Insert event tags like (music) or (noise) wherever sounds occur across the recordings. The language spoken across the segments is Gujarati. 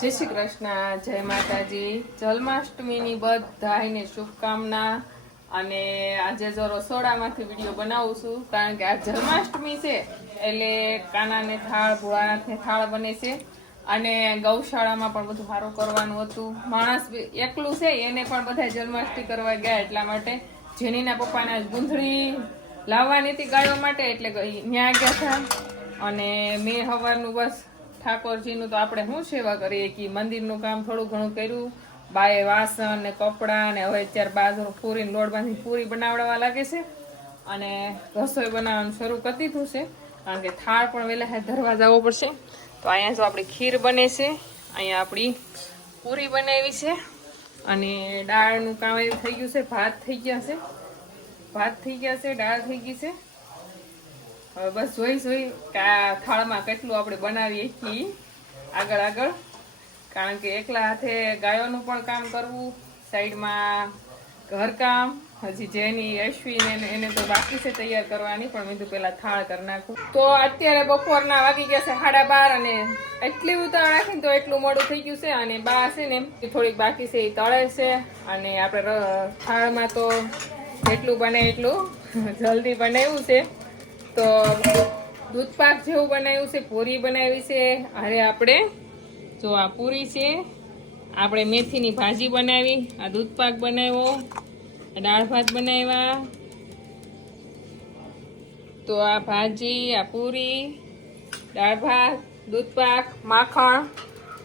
જય શ્રી કૃષ્ણ, જય માતાજી. જન્માષ્ટમીની બધાને શુભકામના અને આજે જો રસોડામાંથી વીડિયો બનાવું છું, કારણ કે આ જન્માષ્ટમી છે, એટલે કાનાને થાળ ભોળાનાથને થાળ બને છે. અને ગૌશાળામાં પણ બધું સારું કરવાનું હતું. માણસ એકલું છે, એને પણ બધા જન્માષ્ટમી કરવા ગયા એટલા માટે. જેનીના પપ્પાને ગુંધળી લાવવાની હતી ગાયો માટે, એટલે ત્યાં ગયા હતા. અને મેં હવારનું બસ ઠાકોરજીનું તો આપણે શું સેવા કરીએ કે મંદિરનું કામ થોડું ઘણું કર્યું. બાએ વાસણ ને કપડાં ને હવે અત્યારે બાજુ પૂરી લોટ બાંધી પૂરી બનાવડાવવા લાગે છે. અને રસોઈ બનાવવાનું શરૂ કરી દીધું છે. કારણ કે થાળ પણ વહેલા ધરવા જવો પડશે. તો અહીંયા જો આપણી ખીર બને છે. અહીંયા આપણી પૂરી બનાવી છે. અને દાળનું કામ એવું થઈ ગયું છે. ભાત થઈ ગયા છે. ભાત થઈ ગયા છે દાળ થઈ ગઈ છે. હવે બસ જોઈ કે આ થાળમાં કેટલું આપણે બનાવીએ છીએ. આગળ આગળ. કારણ કે એકલા હાથે ગાયોનું પણ કામ કરવું, સાઈડમાં ઘરકામ, હજી જેની અશ્વિન એને તો બાકી છે તૈયાર કરવાની, પણ મેં પહેલાં થાળ કરી નાખું. તો અત્યારે બપોરના વાગી ગયા છે સાડા બાર અને એટલી ઉતાવળ રાખીને તો એટલું મોડું થઈ ગયું છે અને બા છે ને એ થોડીક બાકી છે એ તળે છે અને આપણે થાળમાં તો જેટલું બને એટલું જલ્દી બનાવ્યું છે. તો દૂધ પાક જેવું બનાવ્યું છે, પૂરી બનાવી છે. અરે આપણે, જો આ પૂરી છે, આપણે મેથીની ભાજી બનાવી, આ દૂધ પાક બનાવ્યો દાળ ભાત બનાવ્યા. તો આ ભાજી, આ પૂરી, દાળ ભાત દૂધ પાક માખણ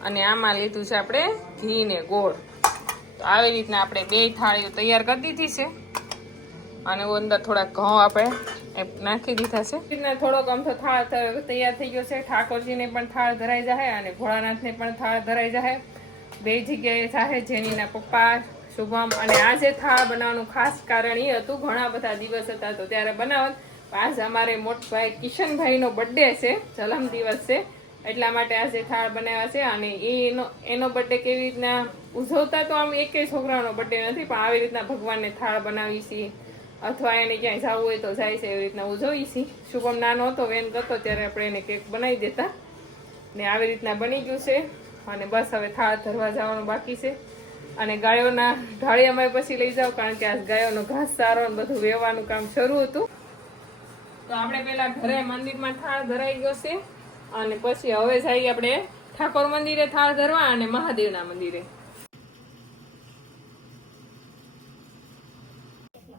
અને આમાં લીધું છે આપણે ઘી ને ગોળ. તો આવી રીતના આપણે બે થાળીઓ તૈયાર કરી દીધી છે. અને અંદર થોડા ઘઉં આપણે નાખી દીધા છે. થોડોક આમ તો થાળ તૈયાર થઈ ગયો છે. ઠાકોરજીને પણ થાળ ધરાઈ જાય અને ભોળાનાથને પણ થાળ ધરાઈ જાય બે જગ્યાએ થાય જેનીના પપ્પા, શુભમ અને આજે થાળ બનાવવાનું ખાસ કારણ એ હતું. ઘણા બધા દિવસ હતા તો ત્યારે બનાવત. આજે અમારે મોટભાઈ કિશનભાઈનો બર્થડે છે જલમ દિવસ છે. એટલા માટે આજે થાળ બનાવ્યા છે અને એનો એનો બર્થડે કેવી રીતના ઉજવતા તો આમ એકેય છોકરાનો બર્થડે નથી, પણ આવી રીતના ભગવાનને થાળ બનાવી છીએ. અથવા એને ક્યાંય જવું હોય તો જાય છે એવી રીતના ઉજવીએ છીએ શુભમ નાનો હતો વેન કરતો ત્યારે આપણે એને કેક બનાવી દેતા. ને આવી રીતના બની ગયું છે. અને બસ હવે થાળ ધરવા જવાનું બાકી છે. અને ગાયોના ઢાળી ઢાળિયામાં પછી લઈ જાવ કારણ કે આ ગાયોનો ઘાસ સારો ને બધું વેવાનું કામ શરૂ હતું. તો આપણે પેલા ઘરે મંદિરમાં થાળ ધરાઈ ગયો છે. અને પછી હવે જઈએ આપણે ઠાકોર મંદિરે થાળ ધરવા અને મહાદેવના મંદિરે મટકી ઓછો હા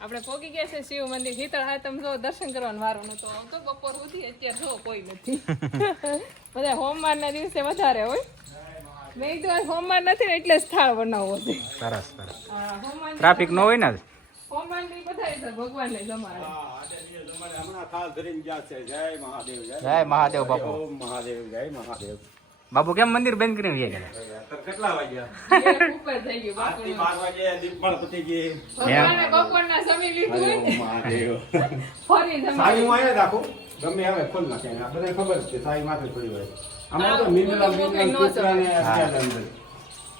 આપણે પોગી ગયા છે શિવ મંદિર. શીતળ આતમ જો દર્શન કરવાનું વારું નતો આવતો બપોર સુધી અત્યારે જો કોઈ નથી. (laughs) બધા સોમવાર ના દિવસે વધારે હોય. મેં કીધું હોમવાર સોમવાર નથી ને એટલે સ્થળ બનાવવો છે. સરસ સરસ. ટ્રાફિક નો હોય ને સોમવારની બધા છે ભગવાન ને જમાડે હમણાં ખાસ ધરીને ગયા છે. જય મહાદેવ જય જય મહાદેવ બાપુ. મહાદેવ જય મહાદેવ. બાપુ કેમ મંદિર બંધ કરીને વહી ગયા? કેટલા વાગ્યા? ગયું ગમે હવે ખોલ નાખે બધા ખબર છે સાઈ માથે ખોલી હોય. અમારે તો મિનરલ મિનરલ કૂતરા ને અત્યારે અંદર.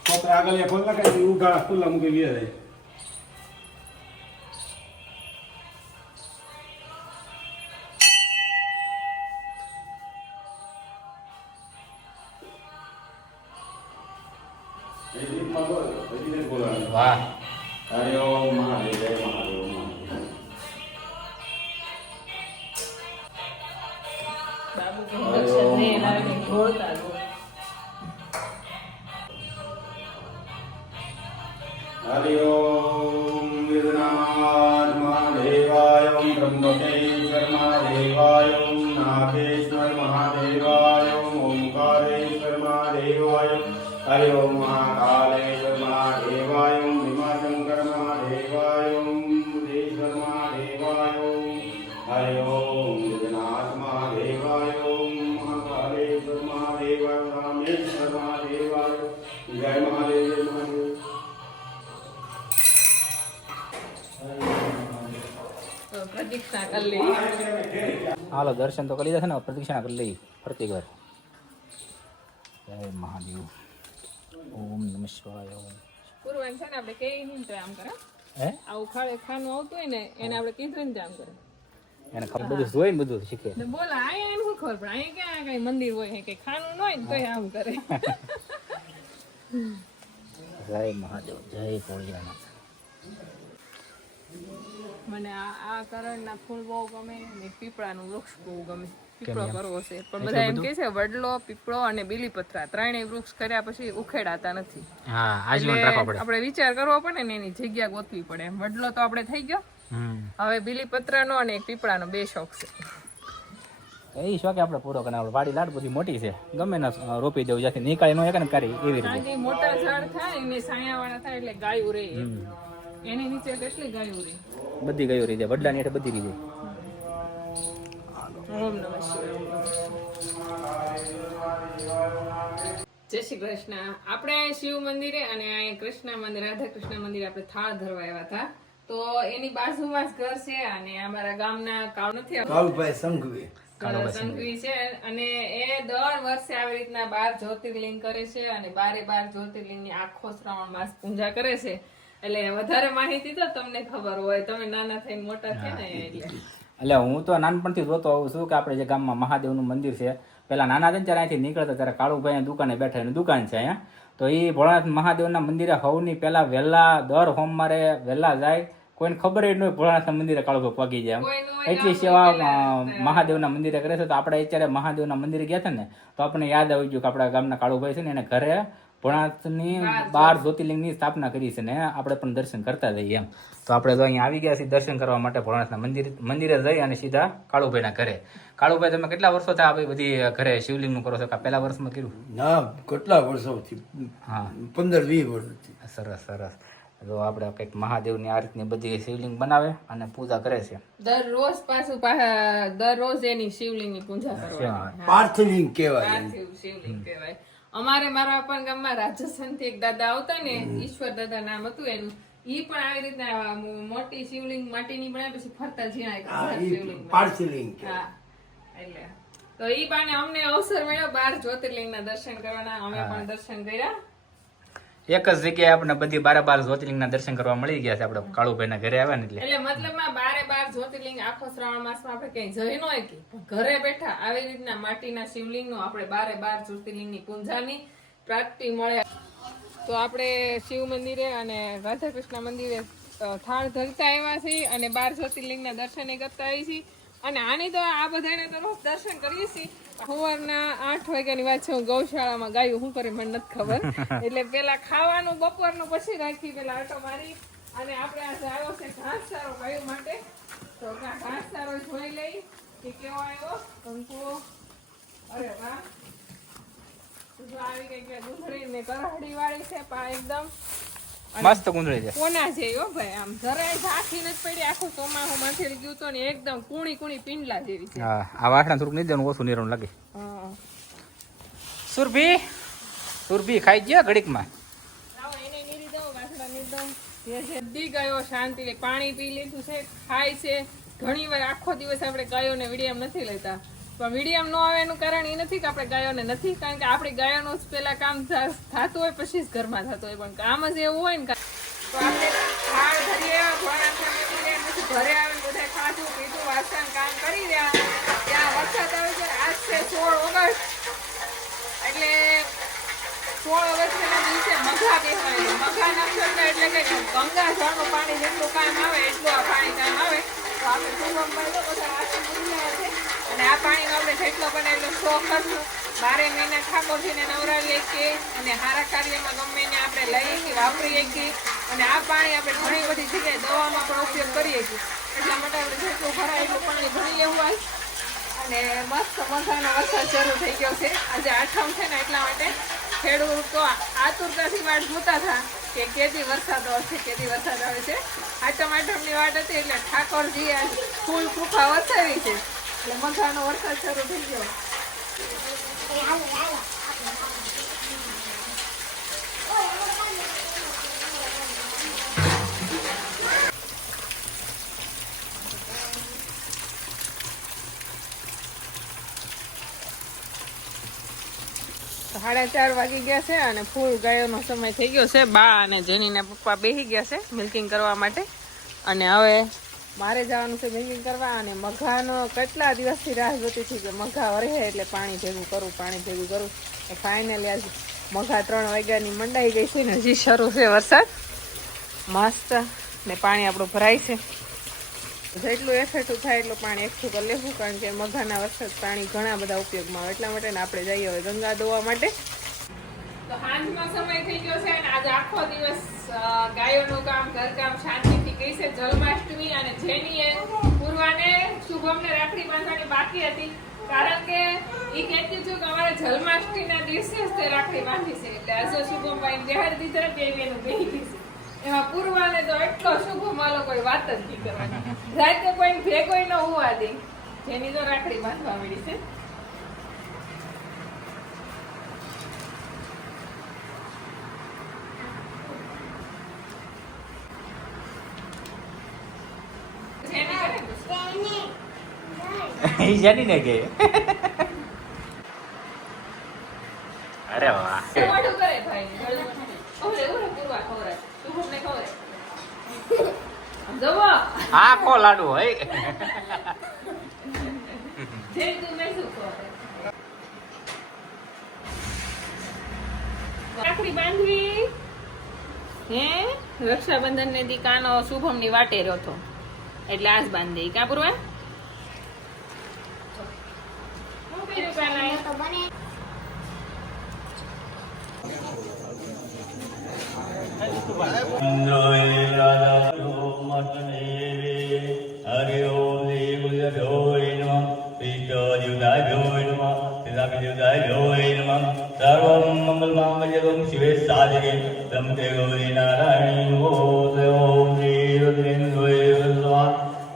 કૂતરા આગળ ખોલ નાખે ને ઉઘા ખુલ્લા મૂકી લે हरि ओम देवाय ब्रह्मके शर्मा देवाय नागेश्वर महादेवाय ओंकारेश्वर महादेवाय हरि ओम महाकालेश्वर महादेवाय भीमाशंकर महादेवाय देश्वर महादेवाय हरि ओम् હાલો દર્શન તો કરી દેશે ને પ્રદક્ષિણા કરી લઈ ફરતી ઘર. જય મહાદેવ. ઓમ નમ શિવાય ઓમ. પૂર્વાન છે ને આપણે કે નહીં તો આમ કરે. હે? આવું ઉખાડે ખાનું આવતું હોય ને એને આપણે કીધું ને આમ કરે. એને ખબર બધું જોઈ ને બધું શીખે. ને બોલ અહીંયા એને શું ખબર પણ અહીંયા ક્યાં કઈ મંદિર હોય કે ખાનું ન હોય ને તોય આમ કરે. (laughs) જય મહાદેવ જય ભોળિયાનાથ. મને આ કરણના ફૂલ બહુ ગમે અને પીપળાનું વૃક્ષ બહુ ગમે. પીપળો કરવો છે. પણ બધા એમ કે છે વડલો પીપળો અને બીલીપત્રા. ત્રણેય વૃક્ષ કર્યા પછી ઉખેડાતા નથી. હા આજીવન રાખવા પડે. આપણે વિચાર કરવો પડે ને એની જગ્યા ગોતવી પડે. વડલો તો આપણે થઈ ગયો. હવે બીલીપત્રાનો અને એક પીપળાનો બે શોખ છે. એ શોખ આપણે પૂરો કરે આપણે વાડી લાડ બધી મોટી છે. ગમે ને રોપી દેવું જ્યાંથી નીકળે નો એકને કરી એવી રીતે. મોટા ઝાડ થાય એને છાયાવાળા થાય એટલે ગાયું રહે એની નીચે કેટલી ગાયું રહે બધી ગયો રીતે વડલાની હેઠળ બધી રીતે જય શ્રી કૃષ્ણ. આપણે અહીં શિવ મંદિરે અને અહીં કૃષ્ણ મંદિર રાધા કૃષ્ણ મંદિર આપણે થાળ ધરવા આવ્યા હતા. તો એની બાજુમાં જ ઘર છે અને અમારા ગામના કાળ નથી કાળુભાઈ સંઘવી. સંઘવી. છે અને એ દર વર્ષે આવી રીતના બાર જ્યોતિર્લિંગ કરે છે અને બારે બાર જ્યોતિર્લિંગની આખો શ્રાવણ માસ પૂજા કરે છે. એટલે વધારે માહિતી તો તમને ખબર હોય. તમે નાના થઈને મોટા થયા ને એટલે. એટલે હું તો નાનપણથી જોતો આવું છું કે આપણે જે ગામમાં મહાદેવનું મંદિર છે પેલા નાના હતા ત્યારે અહીંથી નીકળતા ત્યારે કાળુભાઈ દુકાને બેઠા એની દુકાન છે અહીંયા. તો એ ભોળાનાથ મહાદેવના મંદિરે હવની પહેલા વહેલા દર સોમવારે વહેલા જાય. કોઈને ખબર જ ન હોય ભોળાનાથના મંદિરે કાળુભાઈ પગી જાય એટલી સેવા મહાદેવના મંદિરે કરે છે. તો આપણે અત્યારે મહાદેવના મંદિરે ગયા હતા ને તો આપણને યાદ આવી ગયું કે આપણા ગામના કાળુભાઈ છે ને એને ઘરે ભોળાનાથની બાર જ્યોતિર્લિંગની સ્થાપના કરી છે ને આપણે પણ દર્શન કરતા જઈએ એમ. તો આપણે તો અહીંયા આવી ગયા છીએ દર્શન કરવા માટે ભોળાનાથના મંદિર મંદિરે જઈ અને સીધા કાળુભાઈના ઘરે. કાળુભાઈ તમે કેટલા વર્ષો થયા આ બધી ઘરે શિવલિંગનું કરો છો? કે પહેલા વર્ષમાં કર્યું? ના કેટલા વર્ષોથી? હા. પંદર વીસ વર્ષથી. સરસ સરસ. તો આપણે કંઈક મહાદેવની આ રીતની બધી શિવલિંગ બનાવે અને પૂજા કરે છે. દરરોજ પાછું દરરોજ એની શિવલિંગની પૂજા કરવાની પાર્થલિંગ કહેવાય પાર્થિવ શિવલિંગ કહેવાય. અમારે મારા પણ ગામમાં રાજસ્થાનથી એક દાદા આવતા ને ઈશ્વર દાદા નામ હતું એનું. ઈ પણ આવી રીતના મોટી શિવલિંગ માટીની બનાવી પછી ફરતા ઝીણા હા શિવલિંગ હા એટલે. તો ઈ બાને અમને અવસર મળ્યો બાર જ્યોતિર્લિંગના દર્શન કરવાના અમે પણ દર્શન કર્યા. એક જ જગ્યાએ આપણે બધી બારે બાર જ્યોતિર્લિંગના દર્શન કરવા મળી ગયા છે. આપણે કાળુભાઈના ઘરે આવ્યા ને એટલે. એટલે મતલબમાં બારે બાર જ્યોતિર્લિંગ આખો શ્રાવણ માસમાં આપણે ક્યાંય જઈ ન હોય કે ઘરે બેઠા આવી રીતના માટીના શિવલિંગનો આપણે બારે બાર જ્યોતિર્લિંગની પૂજાની પ્રાપ્તિ મળે. તો આપણે શિવ મંદિરે અને રાધા કૃષ્ણ મંદિરે થાળ ધરતા આવ્યા છીએ અને બાર જ્યોતિર્લિંગના દર્શન કરતા આવી છીએ. અને આની તો આ બધાને તો દર્શન કરીએ છીએ. સવારના આઠ વાગ્યાની વાત છે હું ગૌશાળામાં ગાયું શું કરે મને નથી ખબર. (laughs) એટલે પેલા ખાવાનું બપોરનું પછી રાખી પેલા આટો મારી અને આપણે આજે આવ્યો છે ઘાસ સારો ગાયું માટે. તો ઘાસ સારો જોઈ લઈ કે કેવો આવ્યો? કંકુઓ અરે વાહ. આવી ગઈ કે દૂધળી ને કરહડી વાળી છે પા એકદમ. મસ્ત કુંડળી છે. કોના છે યો ભાઈ આમ જરાય ઝાંખી નથી પડી આખું ચોમાસું માથેલ ગયું તો ને એકદમ કુણી કુણી પિંડલા જેવી છે. હા આ વાસણા થોડુંક નહીં દેવાનું ઓછું નીરણ લાગે. હા. સુરભી સુરભી ખાઈ ગયા ઘડીકમાં? દી ગયો શાંતિ પાણી પી લીધું છે ખાય છે. ઘણી વાર આખો દિવસ આપણે ગાયોને વિડિયમ નથી લેતા. પણ મીડિયમ ન આવે એનું કારણ એ નથી કે આપણે ગાયોને નથી, કારણ કે આપણી ગાયોનું જ પેલા કામ થતું હોય પછી જ ઘરમાં થતું હોય, પણ કામ જ એવું હોય ને તો આપણે ઘરે આવીને બધા ખાધું, પીધું કામ કરી રહ્યા. ત્યાં વરસાદ આવે છે, આજ છે સોળ ઓગસ્ટ. એટલે સોળ વર્ષના દિવસે કહેવાય મઘા નામ એટલે કે ગંગા પાણી જેટલું કામ આવે, એટલું આ પાણી કામ આવે. તો આપણે અને આ પાણીનો આપણે જેટલો બને એટલો સ્ટોક કરશું. બારે મહિના ઠાકોરજીને નવરાવીએ છીએ અને સારા કાર્યમાં ગમે એને આપણે લઈએ છીએ વાપરીએ છીએ અને આ પાણી આપણે ઘણી બધી જગ્યાએ દવામાં પણ ઉપયોગ કરીએ છીએ એટલા માટે આપણે જેટલું ભરાય એટલું પાણી ભરી લેવું હોય. અને મસ્ત મજાનો વરસાદ શરૂ થઈ ગયો છે. આજે આઠમ છે ને એટલા માટે ખેડૂતો આતુરતાથી વાટ જોતા હતા કે કેદી વરસાદ આવશે, કેદી વરસાદ આવે છે. આ આઠમની વાટ હતી એટલે ઠાકોરજીએ આજ ફૂલ કૃપા વરસાવી છે. એટલે સાડા ચાર વાગી ગયા છે અને ફૂલ ગાયો નો સમય થઈ ગયો છે. બા અને જેની જેનીના પપ્પા બેસી ગયા છે મિલ્કિંગ કરવા માટે. અને હવે મારે જવાનું છે બેંકિંગ કરવા અને મઘાનો કેટલા દિવસથી રાહ જોતી હતી કે મઘા વરે એટલે પાણી ભેગું કરું, પાણી ભેગું કરું. ફાઇનલી આજ મઘા ત્રણ વાગ્યાની મંડાઈ ગઈ છે ને હજી શરૂ છે વરસાદ. મસ્ત. ને પાણી આપણું ભરાય છે. જેટલું એકઠું થાય એટલું પાણી એકઠું કરી લેવું, કારણ કે મઘાના વરસાદ પાણી ઘણા બધા ઉપયોગમાં આવે. એટલા માટે આપણે જઈએ હવે ગંગા ધોવા માટે. રાખડી બાંધી છે. એટલે આજે શુભમભાઈ બિહાર દીધા તેવી એનું બેહી તો એટલો શુભમ આ કોઈ વાત જ નહીં કરવાની. રાતે કોઈ ભેગો ન જેની તો રાખડી બાંધવા મળી છે જેની કરે ને. જાની ને કે અરે વાહ. આખો લાડુ હોય? રાખડી બાંધવી. હે? રક્ષાબંધન ને દી કાનો શુભમની વાટે રહ્યો હતો. એટલે આજ બાંધી શું કર્યું કાનાએ? સર્વમ મંગલ માંગલ્યમ શિવે સાધકે રમતે ગૌરી નારાયણી ઓમ ઓમ શ્રી રુદ્રેન્દ્રય સ્વા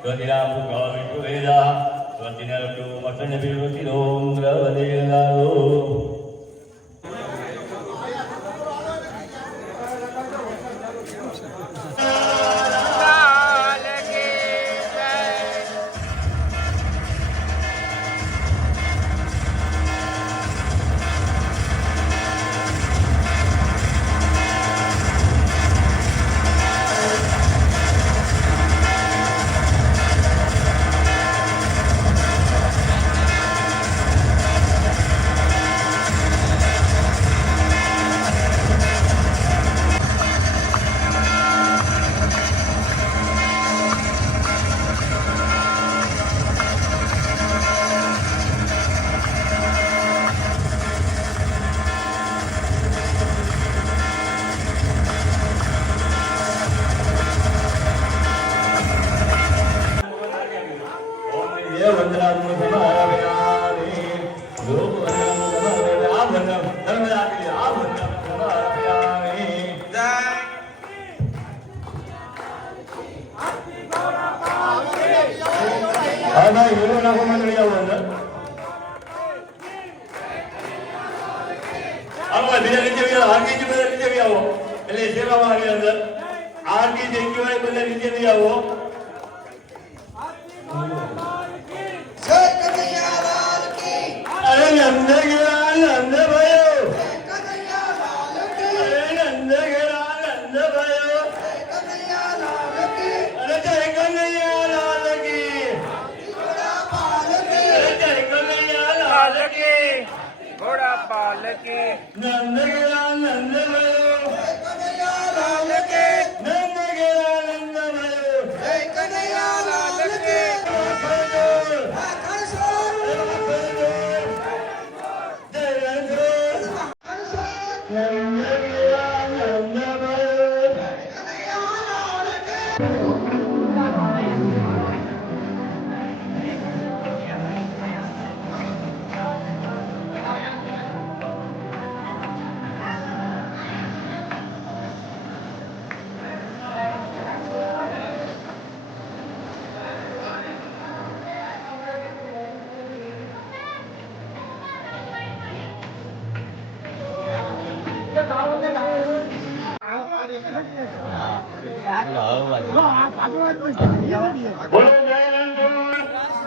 ગતિરામ ગૌરી વેદા continuar tu matanya biru tidong grava de lado ભાઈ હીરો નાખો મંડળી આવો અંદર આવો બીજા નીચે બી આવો આરતી જી બધા નીચે બી આવો એટલે સેવામાં આવી અંદર આરતી થઈ ગયો હોય બધા નીચે બી આવો Papa, lucky. બોલો જય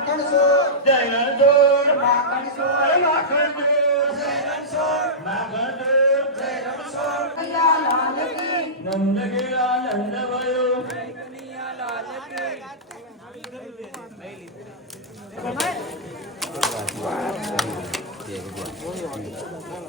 રણછોડ જય રણછોડ મા કણછોડ મા કણછોડ જય રણછોડ મા કણછોડ જય રણછોડ કલ્યાણ લાલ કી નંદ ગીરા નંદ ભયો જય કન્યા લાલ કી